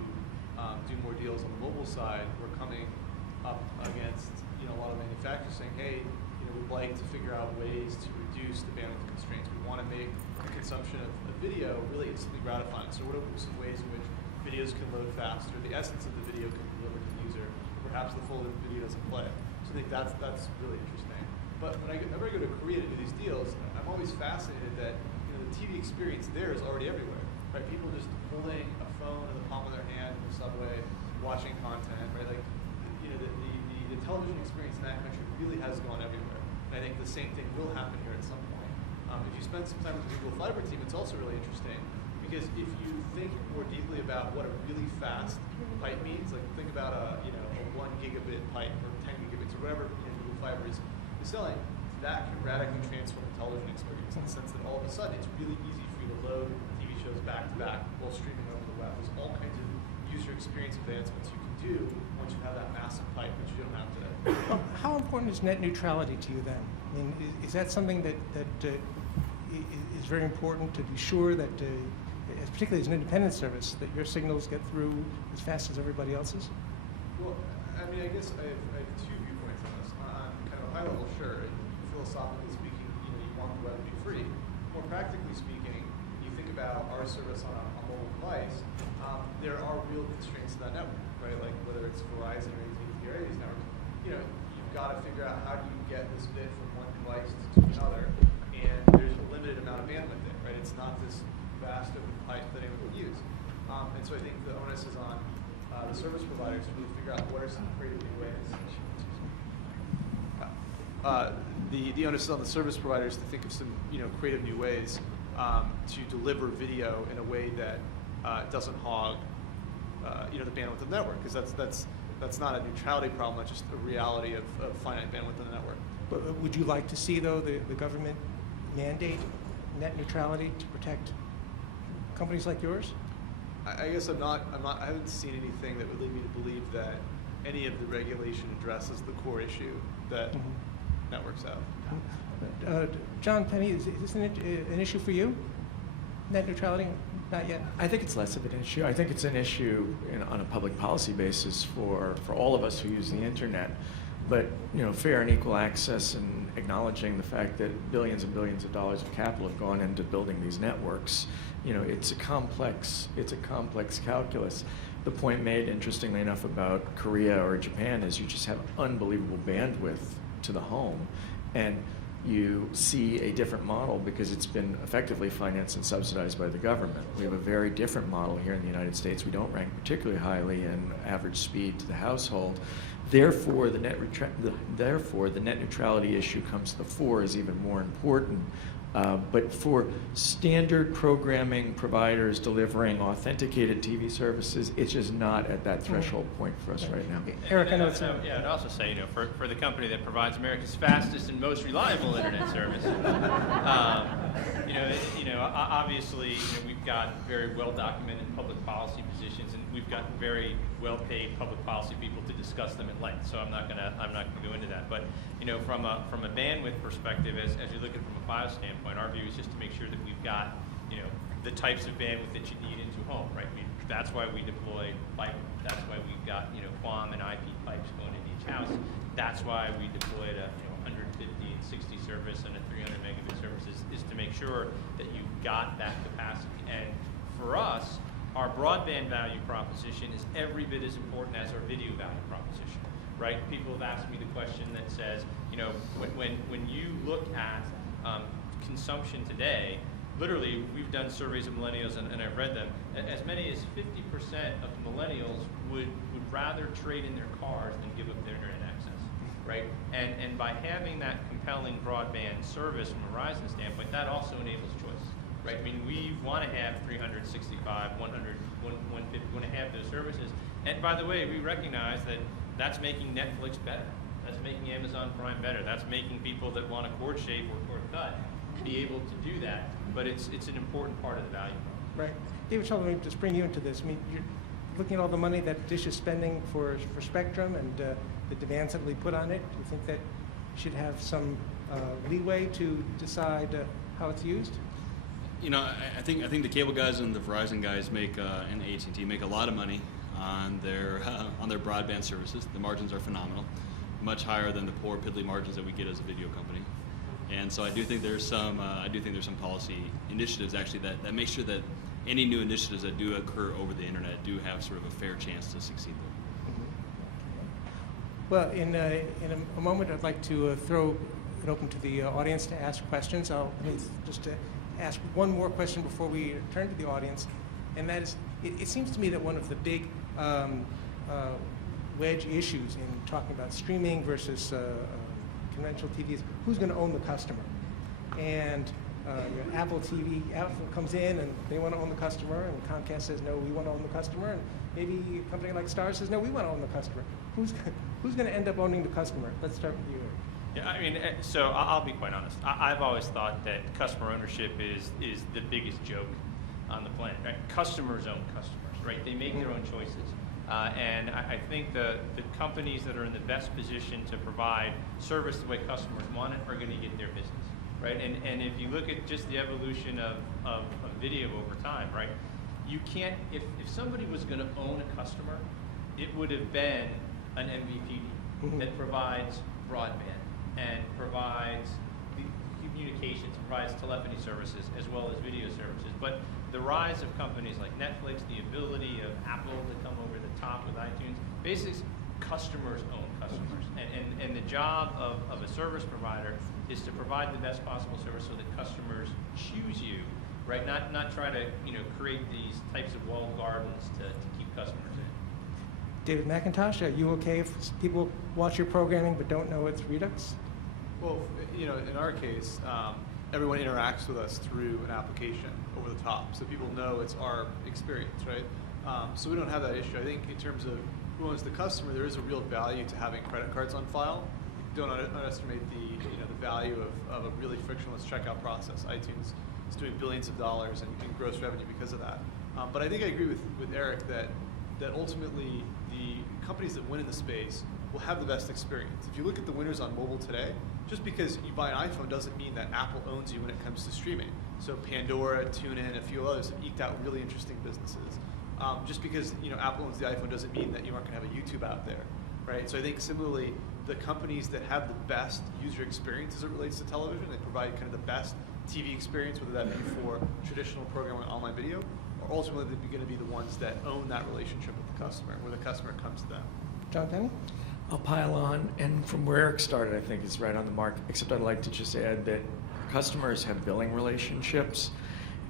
do more deals on the mobile side, we're coming up against a lot of manufacturers saying, hey, we'd like to figure out ways to reduce the bandwidth constraints. We want to make the consumption of video really instantly gratifying. So what are some ways in which videos can load faster, the essence of the video can be delivered to the user, perhaps the full video doesn't play. So I think that's really interesting. But whenever I go to Korea to do these deals, I'm always fascinated that the TV experience there is already everywhere, right? People just holding a phone in the palm of their hand in the subway, watching content, right? Like, the television experience in that country really has gone everywhere. And I think the same thing will happen here at some point. If you spend some time with the Google Fiber team, it's also really interesting because if you think more deeply about what a really fast pipe means, like think about a 1 gigabit pipe or 10 gigabits or whatever Google Fiber is selling, that can radically transform the television experience in the sense that all of a sudden it's really easy for you to load TV shows back to back while streaming over the web. There's all kinds of user experience advancements you can do once you have that massive pipe, which you don't have today. Well, how important is net neutrality to you then? I mean, is that something that is very important to be sure that, particularly as an independent service, that your signals get through as fast as everybody else's? Well, I mean, I guess I have two viewpoints on this. On kind of a high level, sure. Philosophically speaking, you want the web to be free. More practically speaking, you think about our service on a mobile device, there are real constraints to that network, right? Like whether it's Verizon or AT&T or any of these networks, you've got to figure out how do you get this bit from one device to another, and there's a limited amount of bandwidth there, right? It's not this vast open pipe that anyone would use. And so I think the onus is on the service providers to really figure out what are some creative new ways. The onus is on the service providers to think of some creative new ways to deliver video in a way that doesn't hog the bandwidth of the network, because that's not a neutrality problem, that's just a reality of finite bandwidth in the network. But would you like to see, though, the government mandate net neutrality to protect companies like yours? I guess I haven't seen anything that would lead me to believe that any of the regulation addresses the core issue that networks have. John Penny, is this an issue for you? Net neutrality? Not yet. I think it's less of an issue. I think it's an issue on a public policy basis for all of us who use the internet. But fair and equal access and acknowledging the fact that billions and billions of dollars of capital have gone into building these networks. It's a complex calculus. The point made, interestingly enough, about Korea or Japan is you just have unbelievable bandwidth to the home, and you see a different model because it's been effectively financed and subsidized by the government. We have a very different model here in the United States. We don't rank particularly highly in average speed to the household. Therefore, the net neutrality issue comes to the fore is even more important. But for standard programming providers delivering authenticated TV services, it's just not at that threshold point for us right now. Eric, I know it's Yeah, I'd also say, for the company that provides America's fastest and most reliable internet service, obviously, we've got very well-documented public policy positions, and we've got very well-paid public policy people to discuss them at length. So I'm not gonna go into that. But from a bandwidth perspective, as you look at it from a BIOS standpoint, our view is just to make sure that we've got the types of bandwidth that you need into home, right? That's why we deploy fiber. That's why we've got QAM and IP pipes going into each house. That's why we deployed a 150 and 60 service and a 300 megabit service is to make sure that you've got that capacity. And for us, our broadband value proposition is every bit as important as our video value proposition, right? People have asked me the question that says, when you look at consumption today, literally, we've done surveys of millennials, and I've read them. As many as 50% of millennials would rather trade in their cars than give up their internet access, right? And by having that compelling broadband service from a Verizon standpoint, that also enables choice, right? I mean, we want to have 365, 100, 150, we want to have those services. And by the way, we recognize that that's making Netflix better. That's making Amazon Prime better. That's making people that want a cord shave or cord cut be able to do that. But it's an important part of the value proposition. right. David Schultz, let me just bring you into this. I mean, you're looking at all the money that Dish is spending for Spectrum and the demands that we put on it. Do you think that should have some leeway to decide how it's used? I think the cable guys and the Verizon guys and AT&T make a lot of money on their broadband services. The margins are phenomenal, much higher than the poor piddly margins that we get as a video company. And so I do think there's some policy initiatives actually that make sure that any new initiatives that do occur over the internet do have sort of a fair chance to succeed. Well, in a moment, I'd like to throw it open to the audience to ask questions. I'll just ask one more question before we turn to the audience, and that is, it seems to me that one of the big wedge issues in talking about streaming versus conventional TV is who's going to own the customer. And Apple comes in and they want to own the customer, and Comcast says, no, we want to own the customer, and maybe a company like Starz says, no, we want to own the customer. Who's going to end up owning the customer? Let's start with you. Yeah, I mean, so I'll be quite honest. I've always thought that customer ownership is the biggest joke on the planet. Right? Customers own customers, right? They make their own choices. And I think the companies that are in the best position to provide service the way customers want it are going to get their business, right? And if you look at just the evolution of video over time, right? You can't, if somebody was going to own a customer, it would have been an MVPD that provides broadband and provides the communications, provides telephony services as well as video services. But the rise of companies like Netflix, the ability of Apple to come over the top with iTunes, basically customers own customers. And the job of a service provider is to provide the best possible service so that customers choose you, right? Not try to create these types of walled gardens to keep customers in. David McIntosh, are you okay if people watch your programming but don't know it's Redux? Well, in our case, everyone interacts with us through an application over the top, so people know it's our experience, right? So we don't have that issue. I think in terms of who owns the customer, there is a real value to having credit cards on file. Don't underestimate the value of a really frictionless checkout process. iTunes is doing billions of dollars in gross revenue because of that. But I think I agree with Eric that ultimately the companies that win in the space will have the best experience. If you look at the winners on mobile today, just because you buy an iPhone doesn't mean that Apple owns you when it comes to streaming. So Pandora, TuneIn, a few others have eked out really interesting businesses. Just because Apple owns the iPhone doesn't mean that you aren't going to have a YouTube out there, right? So I think similarly, the companies that have the best user experience as it relates to television, they provide kind of the best TV experience, whether that be for traditional programming or online video, are ultimately going to be the ones that own that relationship with the customer, where the customer comes to them. John Penny? I'll pile on, and from where Eric started, I think is right on the mark, except I'd like to just add that customers have billing relationships,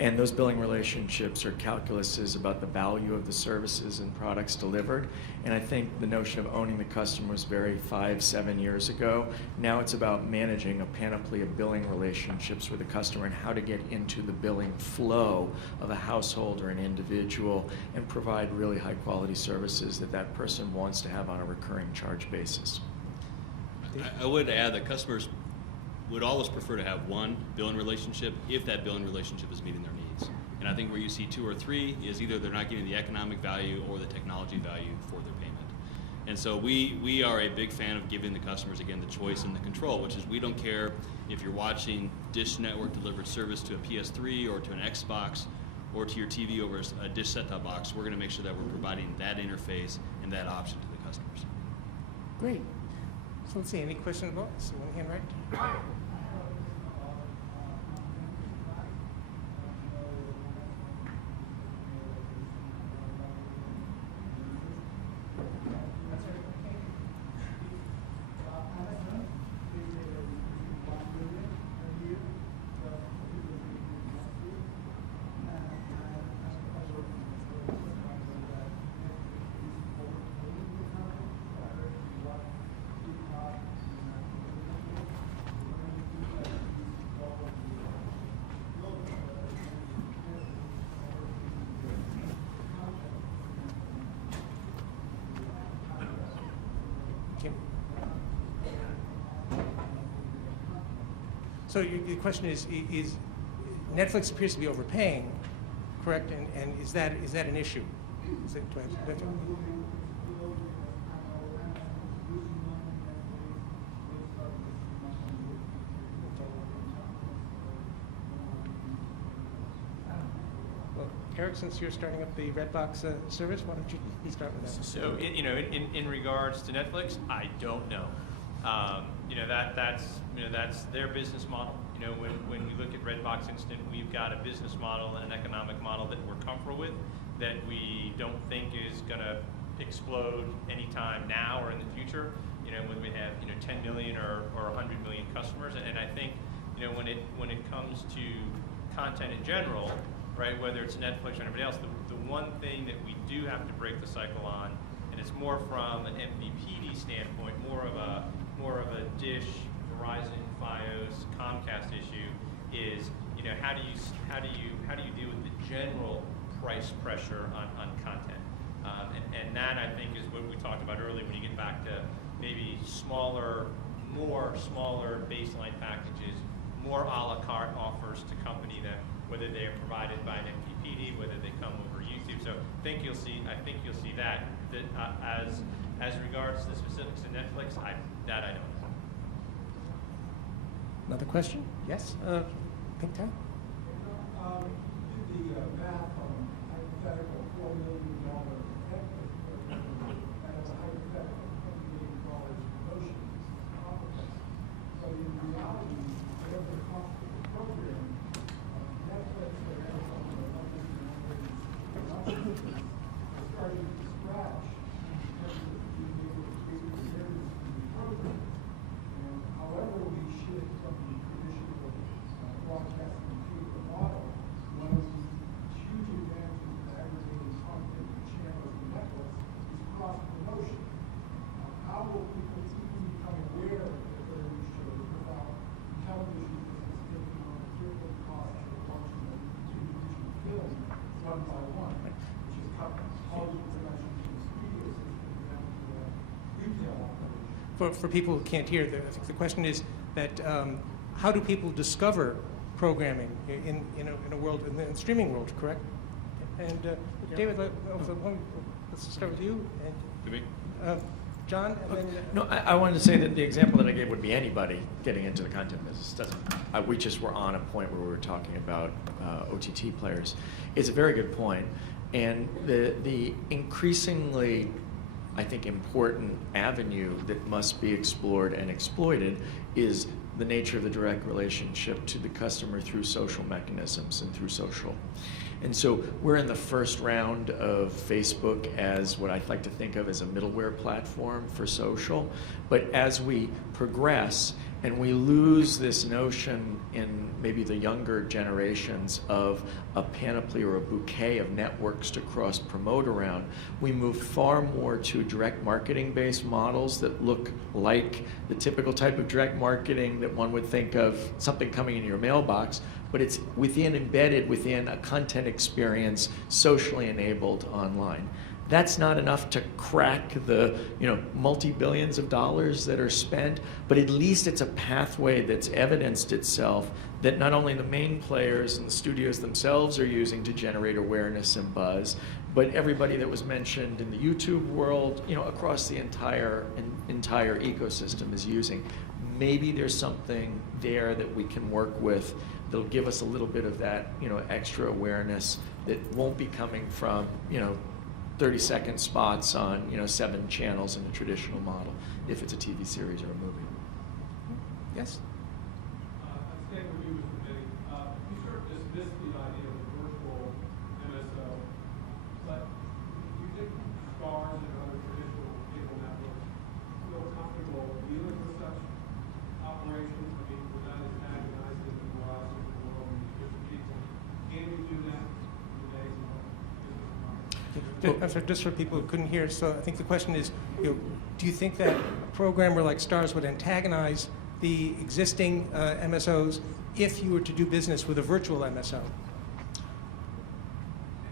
and those billing relationships are calculuses about the value of the services and products delivered. And I think the notion of owning the customer was very 5-7 years ago. Now it's about managing a panoply of billing relationships with the customer and how to get into the billing flow of a household or an individual and provide really high quality services that that person wants to have on a recurring charge basis. I would add that customers would always prefer to have one billing relationship if that billing relationship is meeting their needs. And I think where you see 2 or 3 is either they're not getting the economic value or the technology value for their payment. And so we are a big fan of giving the customers, again, the choice and the control, which is we don't care if you're watching Dish Network delivered service to a PS3 or to an Xbox or to your TV over a Dish set-top box. We're going to make sure that we're providing that interface and that option to the customers. Great. So let's see, any questions about this? One hand right? Kim. So the question is Netflix appears to be overpaying, correct? And is that an issue? Is it, do I have to- Well, Eric, since you're starting up the Redbox service, why don't you start with that? So, in regards to Netflix, I don't know. That's their business model. When we look at Redbox Instant, we've got a business model and an economic model that we're comfortable with, that we don't think is going to explode anytime now or in the future. When we have 10 million or 100 million customers, and I think when it comes to content in general, right, whether it's Netflix or anybody else, the one thing that we do have to break the cycle on, and it's more from an MVPD standpoint, more of a Dish, Verizon, Fios, Comcast issue, is how do you deal with the general price pressure on content, and that I think is what we talked about earlier. When you get back to maybe smaller baseline packages, more a la carte offers to company that, whether they are provided by an MVPD, whether they come over YouTube. So I think you'll see that as regards to the specifics of Netflix, I don't know. Another question? Yes? Pink tie? Did the math on hypothetical $4 million Netflix program and a hypothetical $20 million promotion complicated. So in reality, whatever the cost of the program, Netflix or Amazon or others are starting from scratch in terms of being able to create awareness in the program. And however we shift from the traditional broadcasting cable model, one of the huge advantages of aggregating content and channels in Netflix is cross-promotion. How will people even become aware of the various shows without television business taking on a certain cost for the function of two division film one by one, which is cut Hollywood production to the studio system down to the retail operation? For people who can't hear, I think the question is that how do people discover programming in a world, in the streaming world, correct? And David, let's start with you. To me? John, and then... No, I wanted to say that the example that I gave would be anybody getting into the content business. We just were on a point where we were talking about OTT players. It's a very good point. And the increasingly, I think, important avenue that must be explored and exploited is the nature of the direct relationship to the customer through social mechanisms and through social. And so we're in the first round of Facebook as what I'd like to think of as a middleware platform for social. But as we progress and we lose this notion in maybe the younger generations of a panoply or a bouquet of networks to cross-promote around, we move far more to direct marketing-based models that look like the typical type of direct marketing that one would think of something coming in your mailbox, but it's embedded within a content experience socially enabled online. That's not enough to crack the multi-billions of dollars that are spent, but at least it's a pathway that's evidenced itself that not only the main players and the studios themselves are using to generate awareness and buzz, but everybody that was mentioned in the YouTube world, across the entire ecosystem is using. Maybe there's something there that we can work with that'll give us a little bit of that, extra awareness that won't be coming from, 30-second spots on 7 channels in a traditional model, if it's a TV series or a movie. Yes? I'm staying with you, Mr. Benny. You sort of dismissed the idea of the virtual MSO, but do you think Stars and other traditional cable networks feel comfortable dealing with such operations? I mean, we're not as agonized as we were out in the world and different people. Can you do that in today's business model? Just for people who couldn't hear, so I think the question is, do you think that a programmer like Stars would antagonize the existing MSOs if you were to do business with a virtual MSO?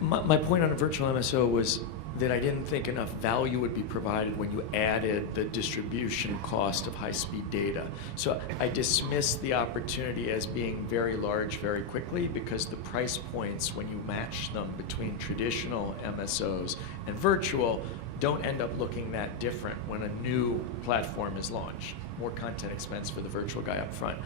My point on a virtual MSO was that I didn't think enough value would be provided when you added the distribution cost of high-speed data. So I dismissed the opportunity as being very large very quickly because the price points, when you match them between traditional MSOs and virtual, don't end up looking that different when a new platform is launched. More content expense for the virtual guy up front.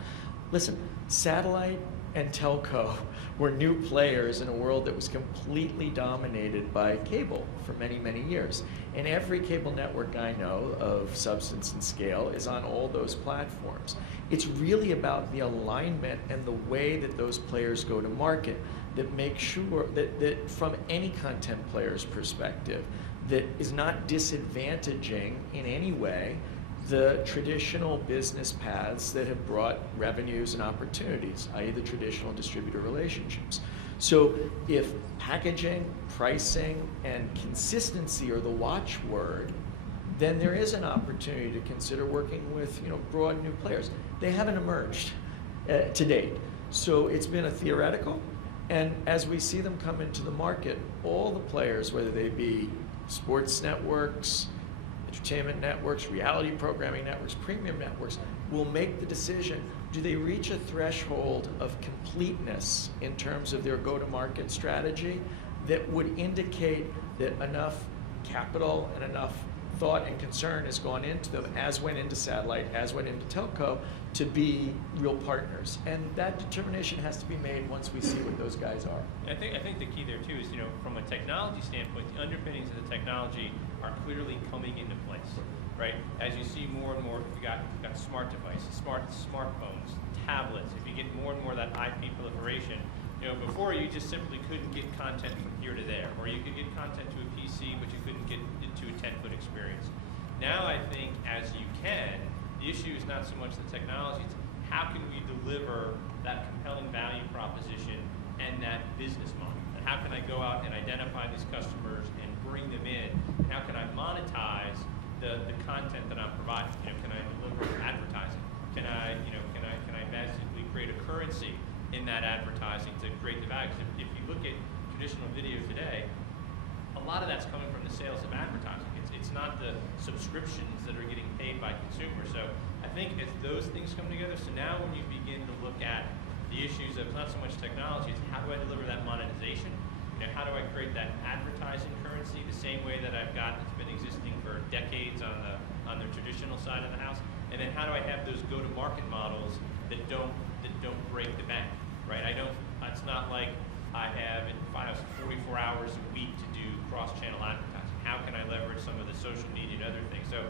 Listen, satellite and telco were new players in a world that was completely dominated by cable for many, many years. And every cable network I know of substance and scale is on all those platforms. It's really about the alignment and the way that those players go to market that makes sure that from any content player's perspective, that is not disadvantaging in any way the traditional business paths that have brought revenues and opportunities, i.e. the traditional distributor relationships. So if packaging, pricing, and consistency are the watchword, then there is an opportunity to consider working with broad new players. They haven't emerged to date. So it's been a theoretical, and as we see them come into the market, all the players, whether they be sports networks, entertainment networks, reality programming networks, premium networks, will make the decision, do they reach a threshold of completeness in terms of their go-to-market strategy that would indicate that enough capital and enough thought and concern has gone into them, as went into satellite, as went into telco, to be real partners. And that determination has to be made once we see what those guys are. I think the key there too is, from a technology standpoint, the underpinnings of the technology are clearly coming into place, right? As you see more and more, you've got smart devices, smartphones, tablets. If you get more and more of that IP proliferation, before you just simply couldn't get content from here to there, or you could get content to a PC, but you couldn't get into a 10-foot experience. Now I think as you can, the issue is not so much the technology, it's how can we deliver that compelling value proposition and that business model? And how can I go out and identify these customers and bring them in? And how can I monetize the content that I'm providing? Can I deliver advertising? Can I basically create a currency in that advertising to create the value? If you look at traditional video today, a lot of that's coming from the sales of advertising. It's not the subscriptions that are getting paid by consumers. So I think as those things come together, so now when you begin to look at the issues of not so much technology, it's how do I deliver that monetization? How do I create that advertising currency the same way that I've got that's been existing for decades on the traditional side of the house? And then how do I have those go-to-market models that don't break the bank, right? It's not like I have 44 hours a week to do cross-channel advertising. How can I leverage some of the social media and other things? So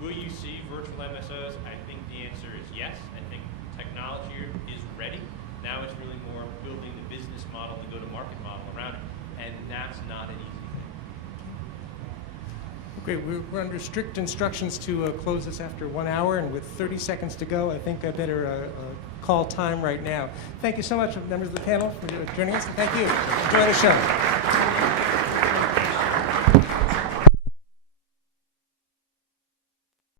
will you see virtual MSOs? I think the answer is yes. I think technology is ready. Now it's really more building the business model, the go-to-market model around it, and that's not an easy thing. Great, we're under strict instructions to close this after 1 hour, and with 30 seconds to go, I think I better call time right now. Thank you so much, members of the panel, for joining us, and thank you. Enjoy the show.